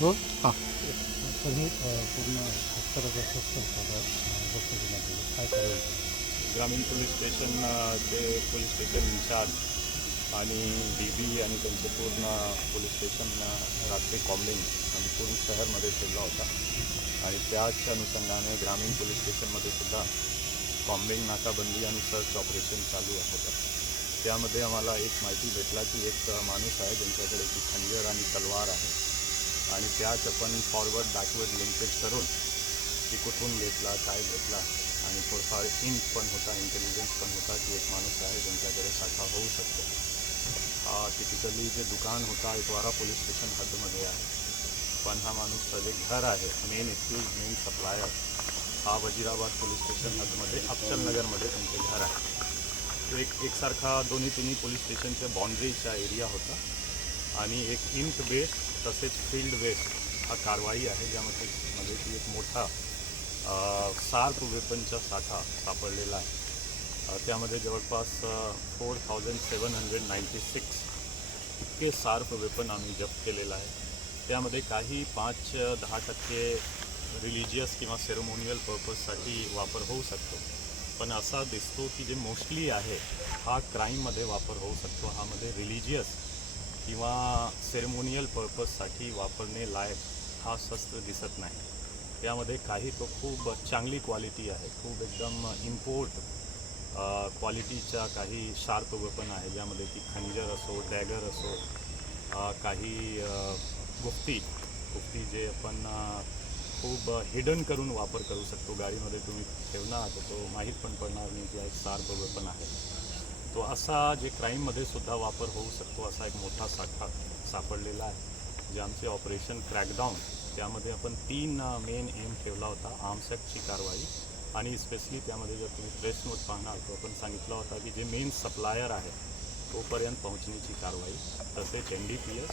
हो हां. तर हे पूर्ण हस्तगत शस्त्र जप्त करण्यात आलं. काय कारवाई केली? ग्रामीण पोलीस स्टेशन चे पोलीस स्टेशन इन्चार्ज आणि DB आणि त्यांचे पूर्ण पोलीस स्टेशन रात्री कॉम्बिंग आणि पूर्ण शहरमध्ये ठेवला होता आणि त्याच अनुषंगाने ग्रामीण पोलीस स्टेशनमध्ये सुद्धा कॉम्बिंग नाकाबंदी आणि सर्च ऑपरेशन चालू होतं. त्यामध्ये आम्हाला एक माहिती भेटला की एक माणूस आहे ज्यांच्याकडे की खंजर आणि तलवार आहे आणि त्याच आपण फॉरवर्ड बॅकवर्ड लिंकेज करून की कुठून घेतला काय घेतला आणि थोडंफार हिंट पण होता, इंटेलिजन्स पण होता की एक माणूस आहे ज्यांच्याकडे साठा होऊ शकतो. हा टिपिकली जे दुकान होता इतवारा पोलीस स्टेशन हद्दमध्ये आहे, पण हा माणूस जे घर आहे मेन एक्यूज मेन सप्लायर हा वजीराबाद पोलीस स्टेशन हद्दमध्ये अफचलनगरमध्ये त्यांचे घर आहे. तो एकसारखा दोन्ही पोलीस स्टेशनच्या बाउंड्रीचा एरिया होता आणि एक इंट बेस्ड तसेच फील्ड बेस्ड हा कारवाई आहे ज्यामध्ये की एक मोठा शार्प वेपनचा साठा सापडलेला आहे. त्यामध्ये जवळपास 4796 इतके शार्प वेपन आम्ही जप्त केलेलं आहे. त्यामध्ये काही 5-10% रिलिजियस किंवा सेरेमोनियल पर्पजसाठी वापर होऊ शकतो, पण असा दिसतो की जे मोस्टली आहे हा क्राईममध्ये वापर होऊ शकतो. हामध्ये रिलिजियस किंवा सेरेमोनियल पर्पजसाठी वापरणे लायक हा शस्त्र दिसत नाही. त्यामध्ये काही तो खूप चांगली क्वालिटी आहे, खूप एकदम इम्पोर्ट क्वालिटीच्या काही शार्प वेपन आहे ज्यामध्ये की खंजर असो, डॅगर असो, काही गुफ्ती जे आपण खूप हिडन करून वापर करू शकतो. गाडीमध्ये तुम्ही ठेवणार तर तो माहीत पण पडणार नाही की एक शार्प वेपन आहे. तो असा जे क्राईममध्ये सुद्धा वापर होऊ शकतो असा एक मोठा साठा सापडलेला आहे. जे आमचे ऑपरेशन क्रॅकडाऊन त्यामध्ये आपण 3 मेन एम ठेवला होता. आर्म्स ॲक्टची कारवाई आणि स्पेशली त्यामध्ये जर तुम्ही प्रेस नोट पाहणार तो आपण सांगितला होता की जे मेन सप्लायर आहे तोपर्यंत पोहोचण्याची कारवाई, तसेच NDPS